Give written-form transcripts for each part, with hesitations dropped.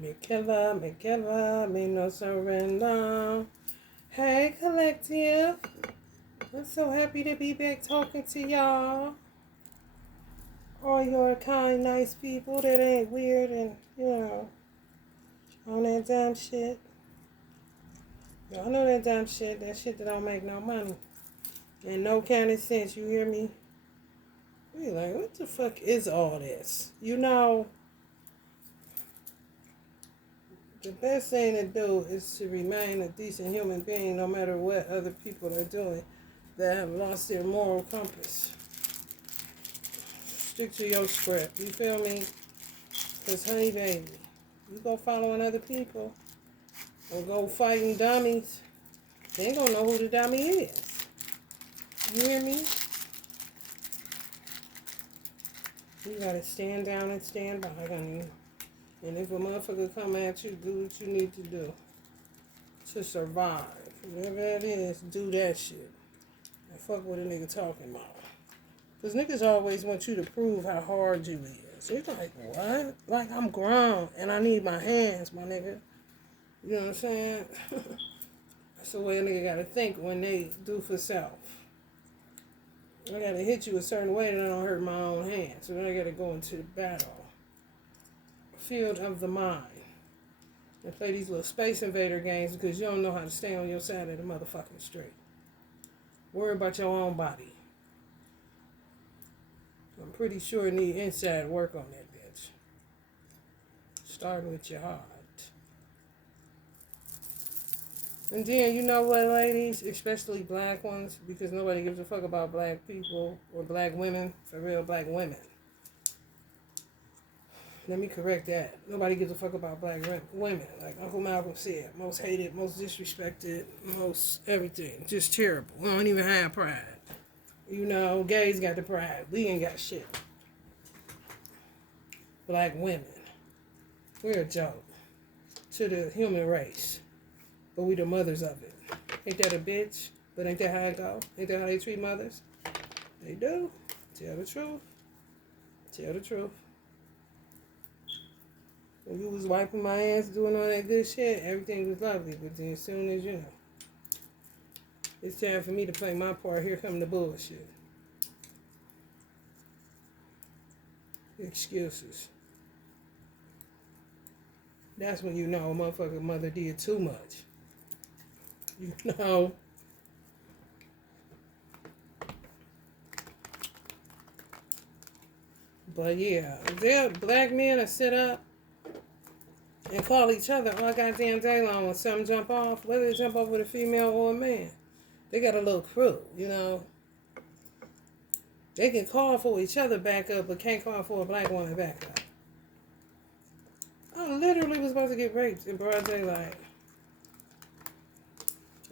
Me killer, me no surrender. Hey, collective. I'm so happy to be back talking to y'all. All your kind, nice people that ain't weird and, on that dumb shit. Y'all know that dumb shit, that shit that don't make no money. And no kind of sense, you hear me? We like, what the fuck is all this? The best thing to do is to remain a decent human being no matter what other people are doing that have lost their moral compass. Stick to your script, you feel me? Because, honey, baby, you go following other people or go fighting dummies, they ain't gonna know who the dummy is. You hear me? You gotta stand down and stand by, honey. And if a motherfucker come at you, do what you need to do to survive. Whatever that is, do that shit. And fuck what a nigga talking about. Because niggas always want you to prove how hard you is. It's like, what? Like, I'm grown and I need my hands, my nigga. You know what I'm saying? That's the way a nigga gotta think when they do for self. I gotta hit you a certain way that I don't hurt my own hands. So then I gotta go into the battle. Field of the mind. And play these little Space Invader games because you don't know how to stay on your side of the motherfucking street. Worry about your own body. I'm pretty sure it need inside work on that bitch. Start with your heart. And then, you know what, ladies? Especially black ones, because nobody gives a fuck about black people or black women. For real, black women. Let me correct that. Nobody gives a fuck about black women. Like Uncle Malcolm said, most hated, most disrespected, most everything. Just terrible. We don't even have pride. You know, gays got the pride. We ain't got shit. Black women. We're a joke to the human race. But we the mothers of it. Ain't that a bitch? But ain't that how it go? Ain't that how they treat mothers? They do. Tell the truth. Tell the truth. When you was wiping my ass, doing all that good shit, everything was lovely. But then as soon as, it's time for me to play my part, here come the bullshit. Excuses. That's when you know a motherfucking mother did too much. You know. But yeah, if black men are sit up and call each other all goddamn day long when something jump off, whether they jump off with a female or a man. They got a little crew, They can call for each other back up, but can't call for a black woman back up. I literally was about to get raped in broad daylight.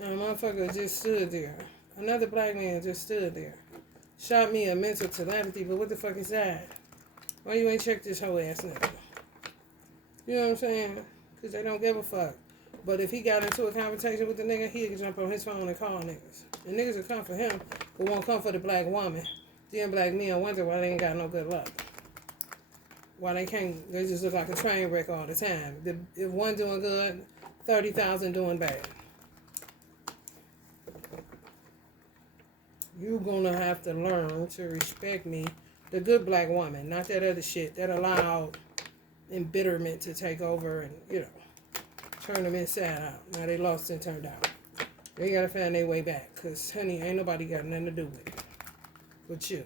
And a motherfucker just stood there. Another black man just stood there. Shot me a mental telepathy, but what the fuck is that? Why you ain't check this whole ass nigga? You know what I'm saying? Because they don't give a fuck. But if he got into a conversation with the nigga, he could jump on his phone and call niggas. And niggas will come for him, but won't come for the black woman. Then black men wonder why they ain't got no good luck. Why they just look like a train wreck all the time. If one doing good, 30,000 doing bad. You're gonna have to learn to respect me, the good black woman, not that other shit that allowed embitterment to take over and, turn them inside out. Now they lost and turned out. They gotta find their way back, because, honey, ain't nobody got nothing to do with it but you.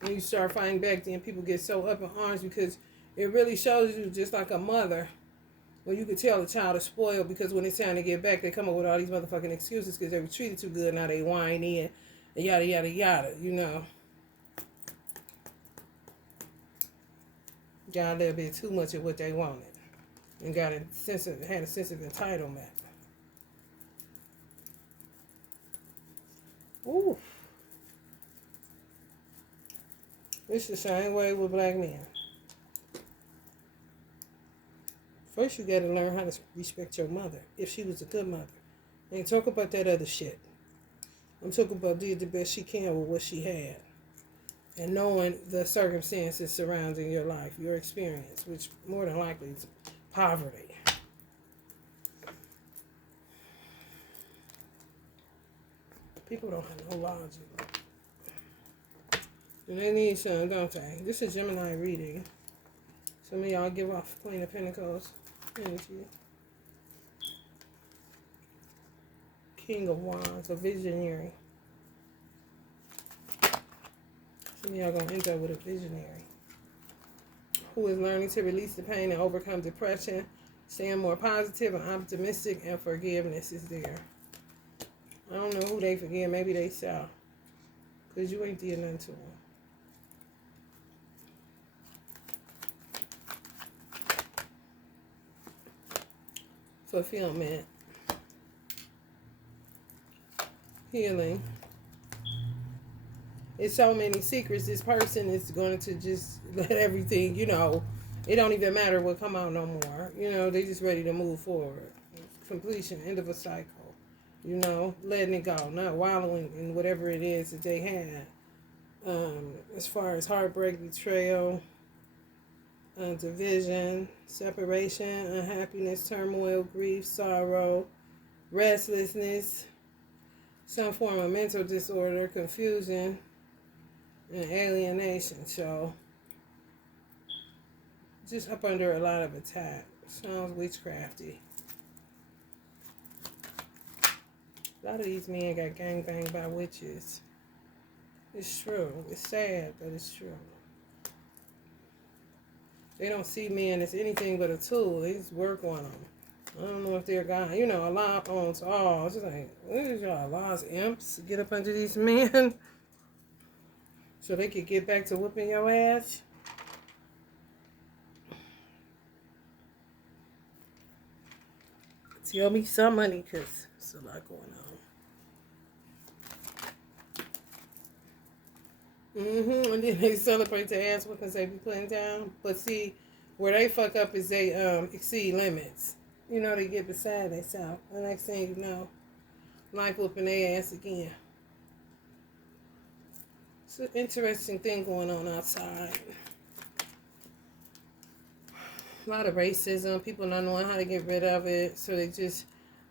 When you start fighting back, then people get so up in arms because it really shows you, just like a mother, when you can tell the child is spoiled because when it's time to get back, they come up with all these motherfucking excuses because they were treated too good. Now they whiny and yada, yada, yada, Got a little bit too much of what they wanted and had a sense of entitlement. Ooh. It's the same way with black men. First, you got to learn how to respect your mother, if she was a good mother. And talk about that other shit. I'm talking about did the best she can with what she had. And knowing the circumstances surrounding your life, your experience, which more than likely is poverty. People don't have no logic. And they need some, don't they? This is Gemini reading. Some of y'all give off Queen of Pentacles energy. King of Wands, a visionary. Some of y'all gonna end up with a visionary who is learning to release the pain and overcome depression, staying more positive and optimistic, and forgiveness is there. I don't know who they forgive. Maybe they self, because you ain't did nothing to them. Fulfillment. Healing. It's so many secrets. This person is going to just let everything, it don't even matter what come out no more. They just ready to move forward. Completion, end of a cycle. Letting it go, not wallowing in whatever it is that they had. As far as heartbreak, betrayal, division, separation, unhappiness, turmoil, grief, sorrow, restlessness, some form of mental disorder, confusion, and alienation. So, just up under a lot of attack. Sounds witchcrafty. A lot of these men got gangbanged by witches. It's true. It's sad, but it's true. They don't see men as anything but a tool. They just work on them. I don't know if they're God. Allah owns all. It's just like, what is y'all? Allah's imps get up under these men so they could get back to whooping your ass? Tell me some money, because there's a lot going on. And then they celebrate the ass whoopings they be putting down. But see, where they fuck up is they exceed limits. They get beside themselves. The next thing you know, life whooping their ass again. It's an interesting thing going on outside. A lot of racism. People not knowing how to get rid of it. So they just,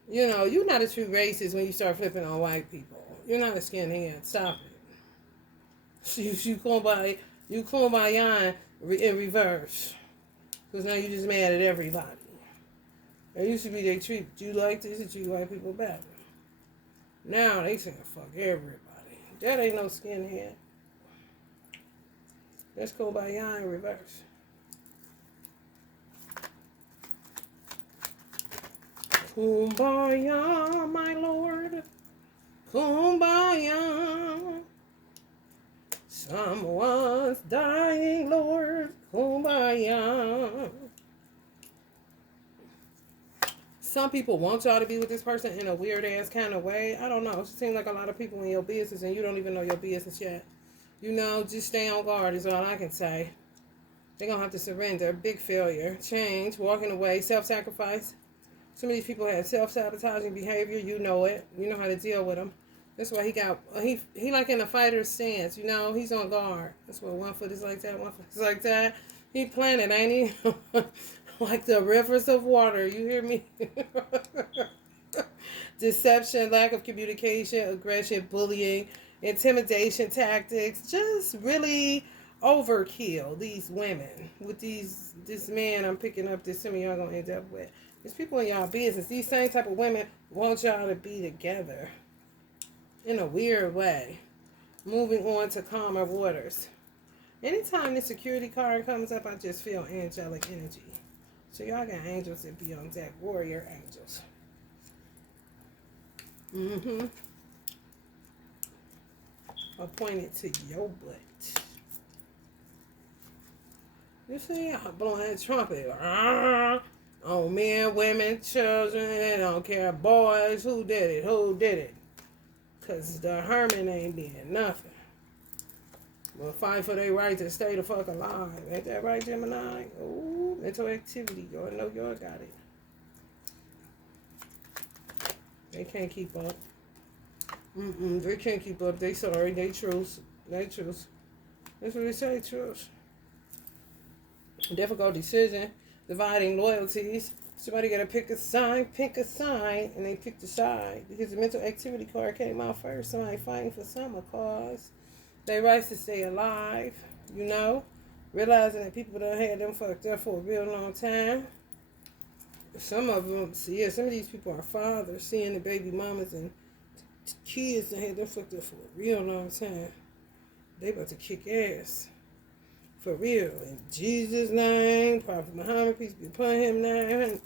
you're not a true racist when you start flipping on white people. You're not a skinhead. Stop it. You kumbaya in reverse. Because now you're just mad at everybody. It used to be they treat you like this and treat white people better. Now they saying fuck everybody. That ain't no skinhead. Let's go by in reverse. Kumbaya, my lord. Kumbaya. Someone's dying, Lord. Kumbaya. Some people want y'all to be with this person in a weird ass kind of way. I don't know. It seems like a lot of people in your business and you don't even know your business yet. Just stay on guard is all I can say. They're going to have to surrender. Big failure. Change. Walking away. Self-sacrifice. Some of these people have self-sabotaging behavior. You know it. You know how to deal with them. That's why he like in a fighter's stance. He's on guard. That's why one foot is like that, one foot is like that. He planted, ain't he? Like the rivers of water. You hear me? Deception, lack of communication, aggression, bullying, intimidation tactics. Just really overkill these women with this man I'm picking up that some of y'all gonna end up with. There's people in y'all business. These same type of women want y'all to be together in a weird way. Moving on to calmer waters. Anytime the security card comes up, I just feel angelic energy. So y'all got angels that be on deck. Warrior angels. Appointed to your butt. You see, I'm blowing that trumpet. On men, women, children, they don't care. Boys, who did it? Because the Herman ain't did nothing. We'll fight for their right to stay the fuck alive. Ain't that right, Gemini? Ooh, mental activity. Y'all know y'all got it. They can't keep up. They can't keep up. They sorry. They truth. They truth. That's what they say, truth. Difficult decision. Dividing loyalties. Somebody got to pick a side, and they picked a side because the mental activity card came out first. Somebody fighting for some cause. They rights to stay alive, you know. Realizing that people done had them fucked up for a real long time. Some of them, some of these people are fathers, seeing the baby mamas and kids that had them fucked up for a real long time. They about to kick ass. For real. In Jesus' name, Prophet Muhammad, peace be upon him, name,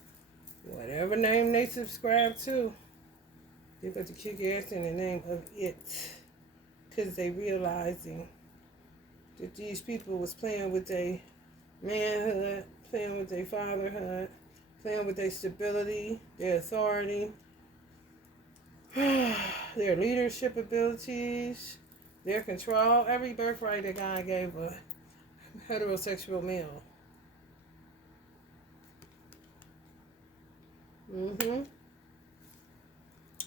whatever name they subscribe to. They about to kick ass in the name of it. Because they realizing that these people was playing with their manhood, playing with their fatherhood, playing with their stability, their authority, their leadership abilities, their control. Every birthright that God gave a heterosexual male.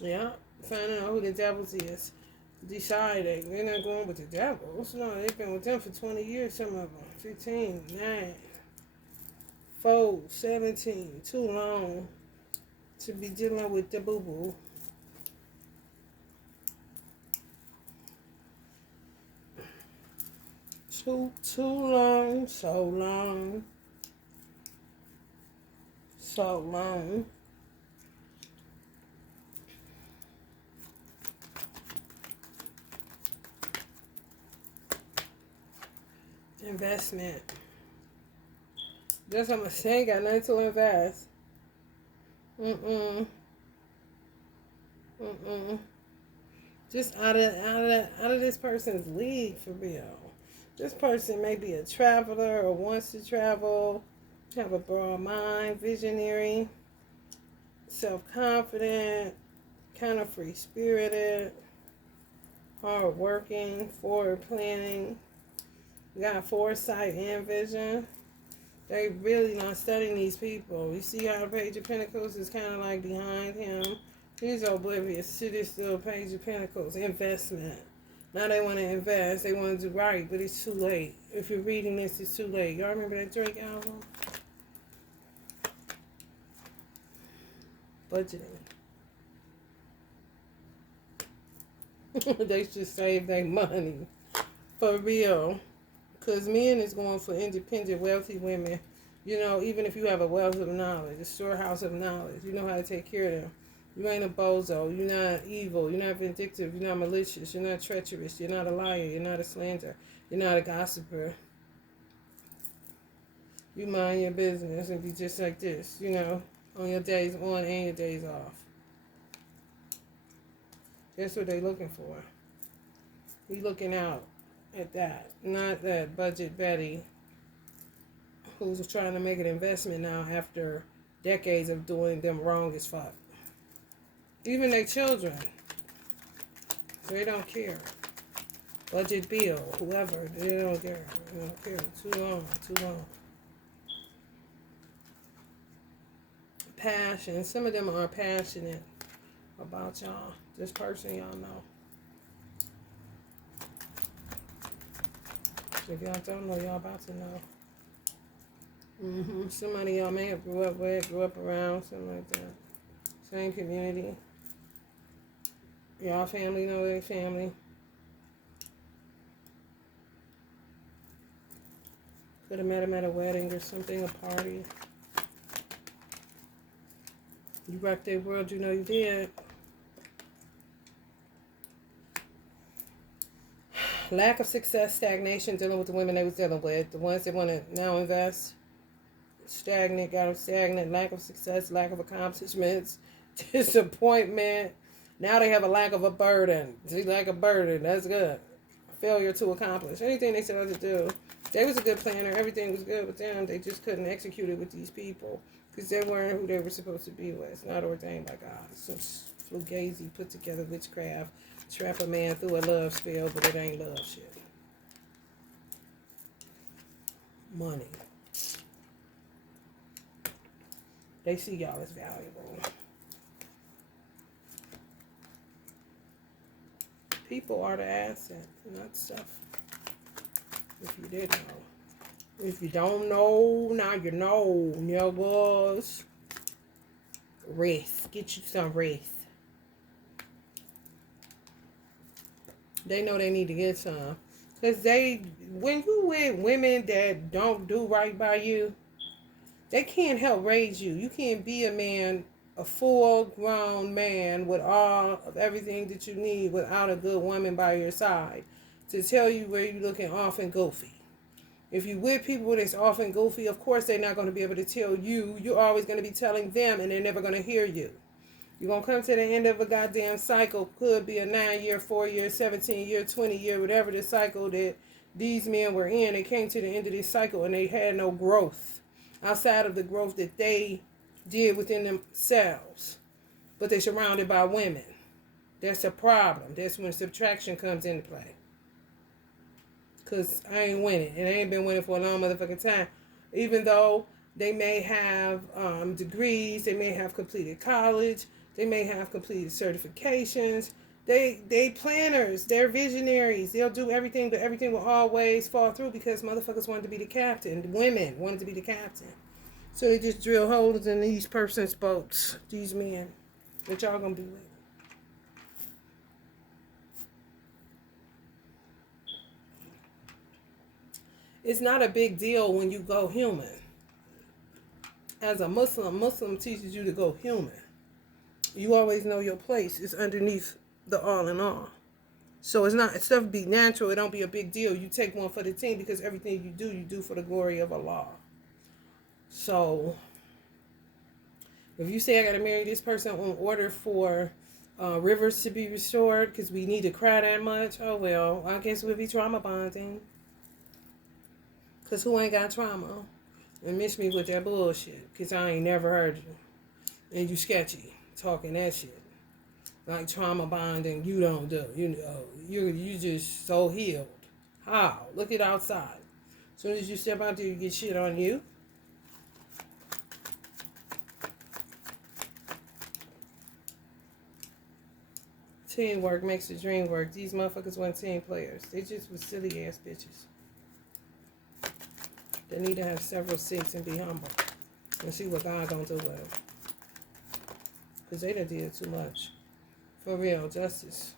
Yeah, finding out who the devils is. Deciding they're not going with the devils. No, they've been with them for 20 years, some of them. 15, 9, 4, 17. Too long to be dealing with the boo-boo. Too long, so long. So long. Investment. That's what I'm saying. Got nothing to invest. Just out of this person's league, for real. This person may be a traveler or wants to travel, have a broad mind, visionary, self-confident, kind of free-spirited, hard-working, forward-planning, got foresight and vision. They really not studying these people. You see how the Page of Pentacles is kind of like behind him. He's oblivious to this little Page of Pentacles. Investment. Now they want to invest. They want to do right, but it's too late. If you're reading this, it's too late. Y'all remember that Drake album? Budgeting. They should save their money. For real. Because men is going for independent, wealthy women. You know, even if you have a wealth of knowledge, a storehouse of knowledge, you know how to take care of them. You ain't a bozo. You're not evil. You're not vindictive. You're not malicious. You're not treacherous. You're not a liar. You're not a slanderer. You're not a gossiper. You mind your business and be just like this, you know, on your days on and your days off. That's what they're looking for. We looking out at that. Not that budget Betty who's trying to make an investment now after decades of doing them wrong as fuck. Even their children. They don't care. Budget Bill, whoever, they don't care. They don't care. Too long. Passion. Some of them are passionate about y'all. This person y'all know. If y'all don't know, y'all about to know. Somebody y'all may have grew up with, grew up around, something like that. Same community. Y'all family know their family. Could have met him at a wedding or something, a party. You rocked their world, you know you did. Lack of success, stagnation, dealing with the women they was dealing with. The ones that want to now invest. Stagnant, got them stagnant. Lack of success, lack of accomplishments. Disappointment. Now they have a lack of a burden. See, like a burden. That's good. Failure to accomplish. Anything they set out to do. They was a good planner. Everything was good with them. They just couldn't execute it with these people. Because they weren't who they were supposed to be with. It's not ordained by God. It's some fugazi, put together witchcraft. Trap a man through a love spell, but it ain't love shit. Money. They see y'all as valuable. People are the asset, not stuff. If you didn't know. If you don't know, now you know, niggas. Rest. Get you some rest. They know they need to get some. Because when you with women that don't do right by you, they can't help raise you. You can't be a man, a full-grown man with all of everything that you need without a good woman by your side to tell you where you're looking off and goofy. If you with people that's off and goofy, of course they're not going to be able to tell you. You're always going to be telling them, and they're never going to hear you. You're going to come to the end of a goddamn cycle. Could be a 9-year, 4-year, 17-year, 20-year, whatever the cycle that these men were in. They came to the end of this cycle, and they had no growth outside of the growth that they did within themselves. But they're surrounded by women. That's a problem. That's when subtraction comes into play. Because I ain't winning. And I ain't been winning for a long motherfucking time. Even though they may have degrees, they may have completed college, they may have completed certifications. They planners, they're visionaries. They'll do everything, but everything will always fall through because motherfuckers wanted to be the captain. Women wanted to be the captain. So they just drill holes in these persons' boats, these men that y'all gonna be with. It's not a big deal when you go human. As a Muslim teaches you to go human. You always know your place is underneath the all in all. So it's not, stuff be natural. It don't be a big deal. You take one for the team because everything you do for the glory of Allah. So if you say I got to marry this person in order for rivers to be restored because we need to cry that much, oh well, I guess we'll be trauma bonding. Because who ain't got trauma? And miss me with that bullshit. Because I ain't never heard you. And you sketchy. Talking that shit. Like trauma bonding, you don't do. You know, you just so healed. How? Look at outside. As soon as you step out there, you get shit on you. Teamwork makes the dream work. These motherfuckers weren't team players. They just was silly ass bitches. They need to have several seats and be humble. And see what God gonna do with them. Because they done did too much. For real, justice.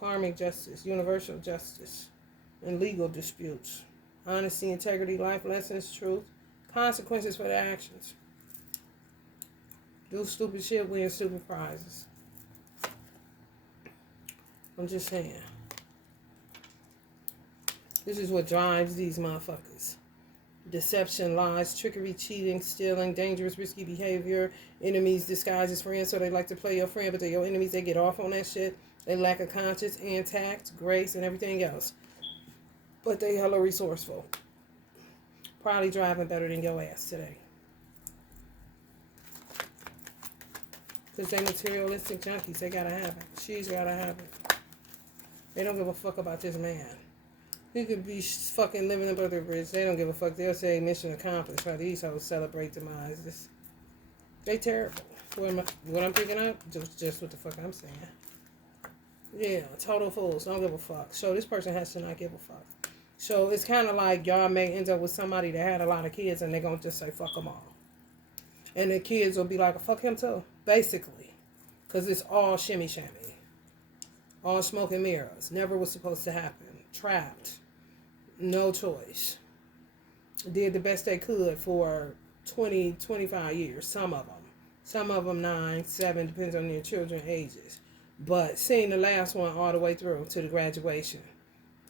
Karmic justice. Universal justice. And legal disputes. Honesty, integrity, life lessons, truth. Consequences for their actions. Do stupid shit, win stupid prizes. I'm just saying. This is what drives these motherfuckers. Deception, lies, trickery, cheating, stealing, dangerous, risky behavior, enemies disguised as friends, so they like to play your friend, but they're your enemies. They get off on that shit. They lack a conscience and tact, grace, and everything else. But they hella resourceful. Probably driving better than your ass today. Because they materialistic junkies. They gotta have it. She's gotta have it. They don't give a fuck about this man. He could be fucking living under the bridge. They don't give a fuck. They'll say mission accomplished. While these hoes celebrate demise. They terrible. What I'm picking up? Just what the fuck I'm saying. Yeah, total fools. Don't give a fuck. So this person has to not give a fuck. So it's kind of like y'all may end up with somebody that had a lot of kids and they're going to just say fuck them all. And the kids will be like, fuck him too. Basically. Because it's all shimmy shammy. All smoke and mirrors. Never was supposed to happen. Trapped. No choice. Did the best they could for 20, 25 years. Some of them. Some of them 9, 7, depends on their children's ages. But seeing the last one all the way through to the graduation.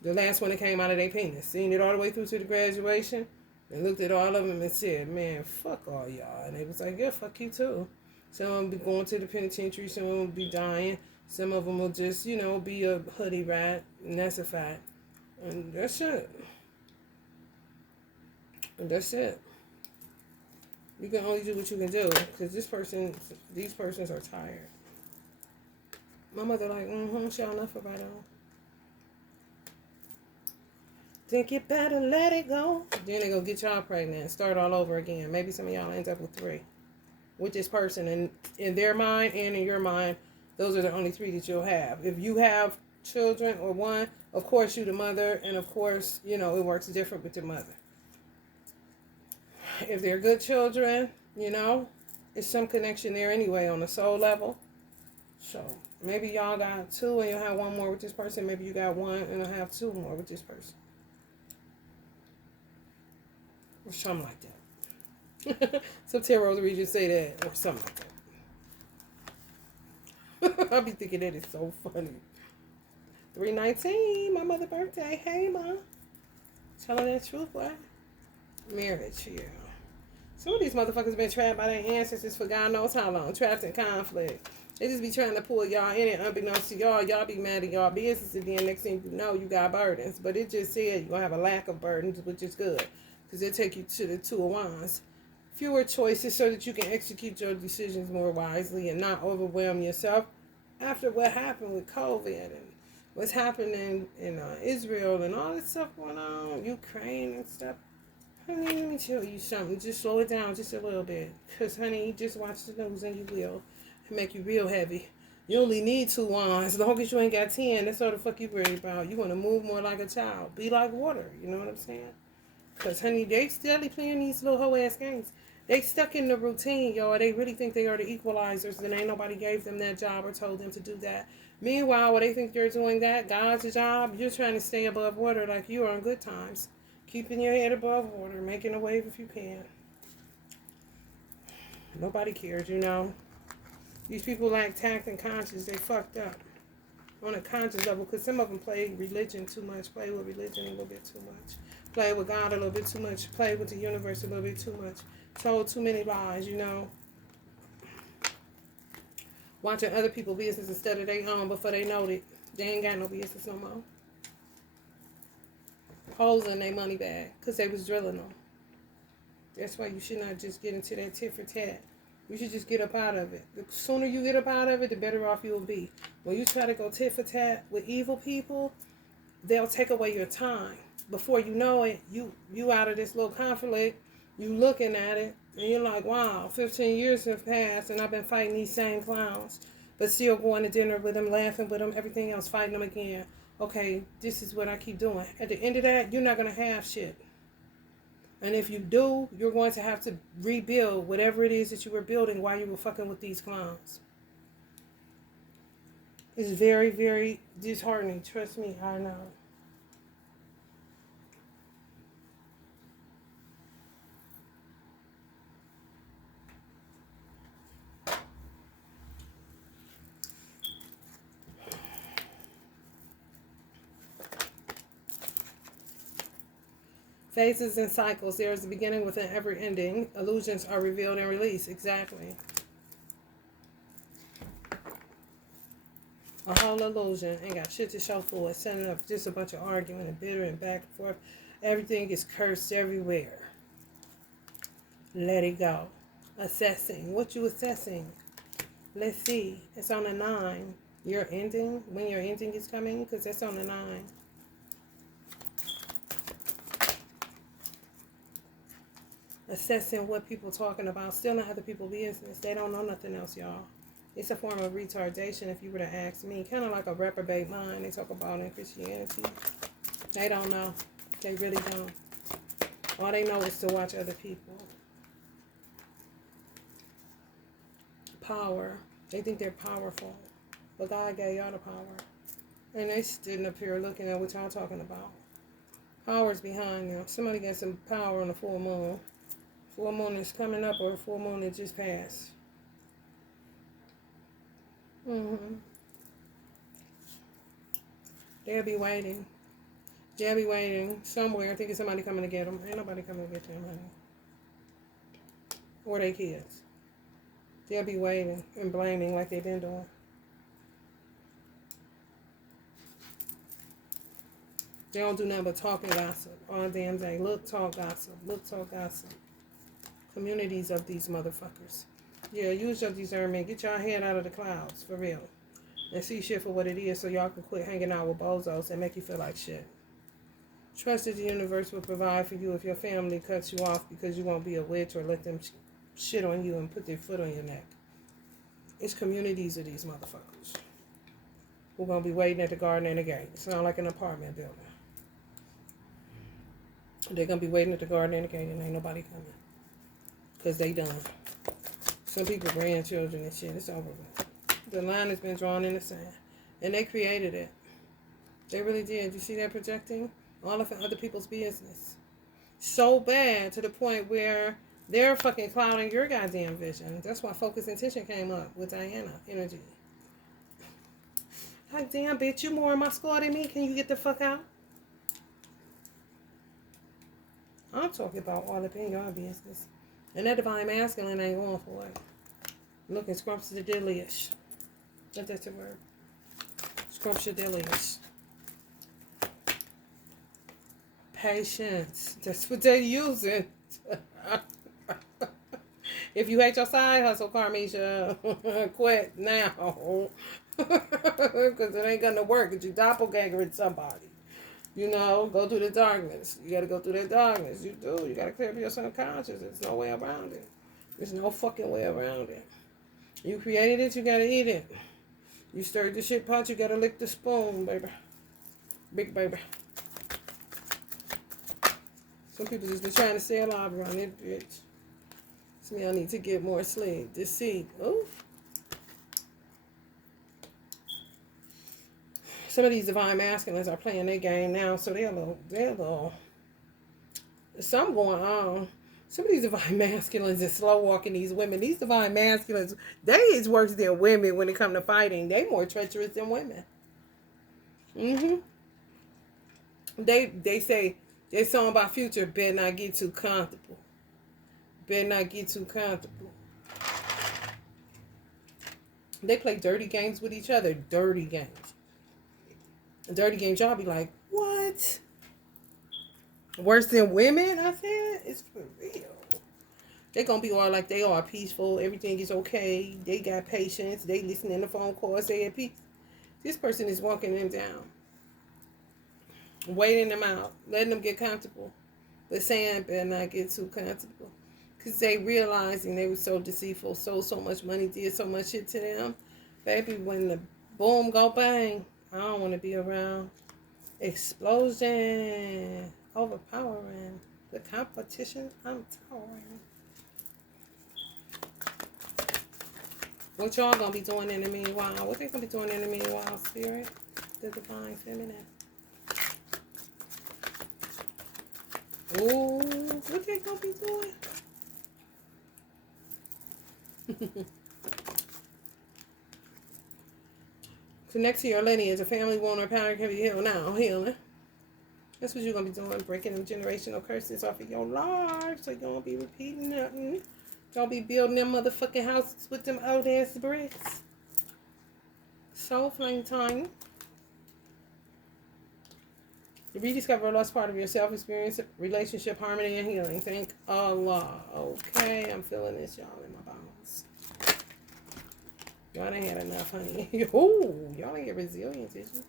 The last one that came out of their penis. Seeing it all the way through to the graduation. And looked at all of them and said, man, fuck all y'all. And they was like, yeah, fuck you too. Some of them be going to the penitentiary. Some of them will be dying. Some of them will just, be a hoodie rat. And that's a fact. And that's it. And that's it. You can only do what you can do. Because these persons are tired. My mother like, sure enough about it. Think you better let it go. Then they go get y'all pregnant and start all over again. Maybe some of y'all end up with 3. With this person. And in their mind and in your mind, those are the only 3 that you'll have. If you have children or one, of course you the mother, and of course, you know, it works different with the mother. If they're good children, you know, it's some connection there anyway on the soul level. So maybe y'all got two and you'll have one more with this person. Maybe you got one and you'll have two more with this person. Or something like that. Some tarot readers say that, or something like that. I'll be thinking that is so funny. 319, my mother's birthday. Hey, Ma. Telling that truth, boy. Marriage, yeah. Some of these motherfuckers been trapped by their ancestors for God knows how long. Trapped in conflict. They just be trying to pull y'all in it unbeknownst to y'all. Y'all be mad at y'all business, and then next thing you know, you got burdens. But it just said you're going to have a lack of burdens, which is good. Because it take you to the Two of Wands. Fewer choices so that you can execute your decisions more wisely and not overwhelm yourself. After what happened with COVID and what's happening in Israel and all this stuff going on, Ukraine and stuff. Honey, let me tell you something. Just slow it down just a little bit. Because, honey, you just watch the news and you will. It'll make you real heavy. You only need 2 wands. As long as you ain't got 10, that's all the fuck you worried about. You want to move more like a child. Be like water. You know what I'm saying? Because, honey, they steadily playing these little hoe-ass games. They stuck in the routine, y'all. They really think they are the equalizers, and ain't nobody gave them that job or told them to do that. Meanwhile, while they think they're doing that, God's job, you're trying to stay above water like you are in good times. Keeping your head above water, making a wave if you can. Nobody cares, you know. These people lack tact and conscience. They fucked up on a conscious level because some of them play religion too much, play with religion a little bit too much, play with God a little bit too much, play with the universe a little bit too much, told too many lies, you know. Watching other people's business instead of their own before they know it. They ain't got no business no more. Holes in their money bag because they was drilling them. That's why you should not just get into that tit for tat. You should just get up out of it. The sooner you get up out of it, the better off you'll be. When you try to go tit for tat with evil people, they'll take away your time. Before you know it, you out of this little conflict, you looking at it, and you're like, wow, 15 years have passed, and I've been fighting these same clowns, but still going to dinner with them, laughing with them, everything else, fighting them again. Okay, this is what I keep doing. At the end of that, you're not going to have shit. And if you do, you're going to have to rebuild whatever it is that you were building while you were fucking with these clowns. It's very, very disheartening. Trust me, I know. Phases and cycles. There is a beginning with an ever ending. Illusions are revealed and released. Exactly. A whole illusion. Ain't got shit to show for it. Setting up just a bunch of arguing and bitter and back and forth. Everything is cursed everywhere. Let it go. Assessing. What you assessing? Let's see. It's on the 9. Your ending. When your ending is coming. Because that's on the 9. Assessing what people talking about, stealing other people's business. They don't know nothing else, y'all. It's a form of retardation, if you were to ask me. Kind of like a reprobate mind they talk about in Christianity. They don't know. They really don't. All they know is to watch other people. Power. They think they're powerful. But God gave y'all the power. And they sitting up here looking at what y'all talking about. Power's behind them. Somebody got some power on the full moon. Full moon is coming up or full moon that just passed. They'll be waiting. They'll be waiting somewhere thinking somebody coming to get them. Ain't nobody coming to get them, honey. Or their kids. They'll be waiting and blaming like they've been doing. They don't do nothing but talk and gossip all damn day. Look, talk, gossip. Look, talk, gossip. Communities of these motherfuckers. Yeah, use your discernment. Get your head out of the clouds, for real. And see shit for what it is so y'all can quit hanging out with bozos and make you feel like shit. Trust that the universe will provide for you if your family cuts you off because you won't be a witch or let them shit on you and put their foot on your neck. It's communities of these motherfuckers. who are going to be waiting at the garden and the gate. Sound like an apartment building. They're going to be waiting at the garden and the gate and ain't nobody coming. Because they done. Some people, grandchildren and shit, it's over with. The line has been drawn in the sand. And they created it. They really did. You see that projecting? All of other people's business. So bad to the point where they're fucking clouding your goddamn vision. That's why focus intention came up with Diana energy. Like, damn, bitch, you more in my score than me. Can you get the fuck out? I'm talking about all up in your business. And that divine masculine ain't going for it. Looking scrumptious. That's the word. Scrumptious. Patience. That's what they're using. If you hate your side hustle, Carmisha, quit now. Because it ain't gonna work. Because you doppelgangering somebody. You know, go through the darkness. You gotta go through that darkness. You do. You gotta clear up your subconscious. There's no way around it. There's no fucking way around it. You created it, you gotta eat it. You stirred the shit pot, you gotta lick the spoon, baby. Big baby. Some people just been trying to stay alive around this bitch. Some of y'all need to get more sleep. Deceit. Oof. Some of these divine masculines are playing their game now, so they're a little, something going on. Some of these divine masculines is slow walking these women. These divine masculines, they is worse than women when it comes to fighting. They more treacherous than women. They say, their song about future, better not get too comfortable. Better not get too comfortable. They play dirty games with each other. Dirty games. Dirty games, y'all be like, what? Worse than women? I said, it's for real. They're going to be all like they are peaceful. Everything is okay. They got patience. They listen in the phone calls. They at peace. This person is walking them down. Waiting them out. Letting them get comfortable. But saying better not get too comfortable. Because they realizing they were so deceitful. Sold so much money. Did so much shit to them. Baby, when the boom go bang, I don't want to be around. Explosion. Overpowering. The competition, I'm towering. What y'all gonna be doing in the meanwhile? What they gonna be doing in the meanwhile, Spirit? The divine feminine. Ooh, what they gonna be doing? Connect to your lineage. A family wound or pattern can be healed now. Healing. That's what you're going to be doing. Breaking them generational curses off of your life. So you don't be repeating nothing. Don't be building them motherfucking houses with them old ass bricks. Soul flame time. You rediscover a lost part of yourself. Experience relationship, harmony, and healing. Thank Allah. Okay, I'm feeling this, y'all, in my bones. Y'all ain't had enough, honey. Ooh, y'all ain't get resilient, did you?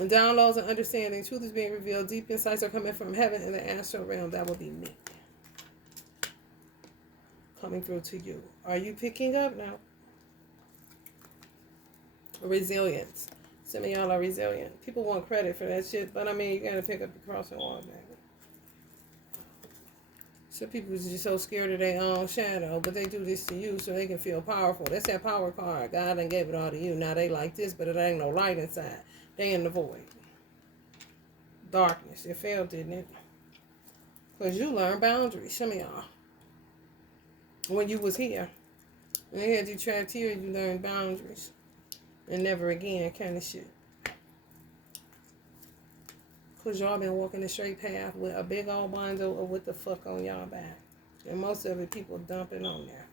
And downloads and understanding. Truth is being revealed. Deep insights are coming from heaven and the astral realm. That will be me. Coming through to you. Are you picking up now? Resilience. Some of y'all are resilient. People want credit for that shit, but I mean, you gotta pick up the cross and walk back. Some people are just so scared of their own shadow, but they do this to you so they can feel powerful. That's that power card. God done gave it all to you. Now they like this, but it ain't no light inside. They in the void. Darkness. It failed, didn't it? Because you learned boundaries. Some of y'all. When you was here. When they had you trapped here, you learned boundaries. And never again kind of shit. Because y'all been walking the straight path with a big old bundle of what the fuck on y'all back. And most of it people dumping on there.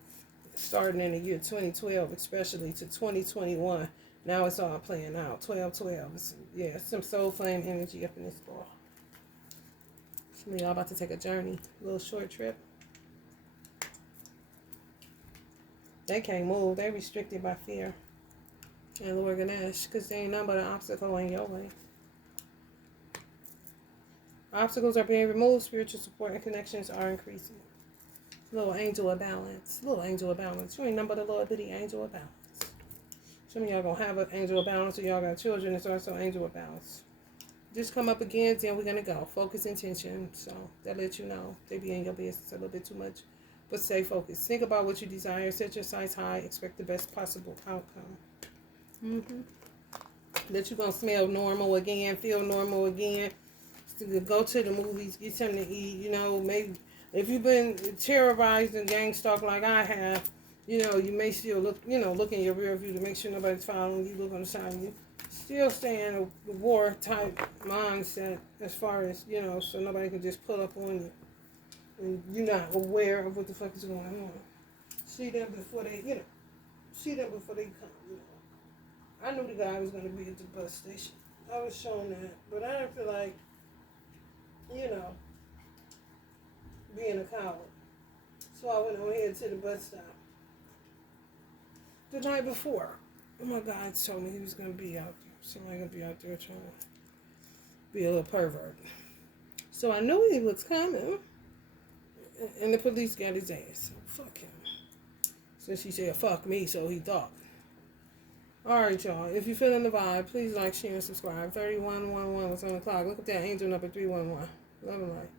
Starting in the year 2012, especially to 2021. Now it's all playing out. 12-12. Yeah, some soul flame energy up in this ball. Some of y'all about to take a journey. A little short trip. They can't move. They restricted by fear. And Lord Ganesh. Because there ain't nothing but an obstacle in your way. Obstacles are being removed. Spiritual support and connections are increasing. Little angel of balance. Little angel of balance. You ain't nothing but a little bitty angel of balance. Some of y'all gonna have an angel of balance, or y'all got children. It's also angel of balance. Just come up again, then we're gonna go. Focus intention. So that lets you know they be in your business a little bit too much. But stay focused. Think about what you desire. Set your sights high. Expect the best possible outcome. That you're gonna smell normal again, feel normal again. Go to the movies, get something to eat. You know, maybe if you've been terrorized and gang stalked like I have, you know, you may still look, you know, look in your rear view to make sure nobody's following you. Look on the side of you. Still stay in a war type mindset as far as, you know, so nobody can just pull up on you and you're not aware of what the fuck is going on. See them before they, you know, see them before they come. You know, I knew the guy was going to be at the bus station. I was shown that, but I didn't feel like, you know, being a coward. So I went on here to the bus stop the night before. Oh my God told me he was going to be out there. Somebody going to be out there trying to be a little pervert. So I knew he was coming. And the police got his ass. So fuck him. Since he said fuck me, so he thought. Alright, y'all. If you're feeling the vibe, please like, share, and subscribe. 3111 was on the clock. Look at that angel number 311. Love and light.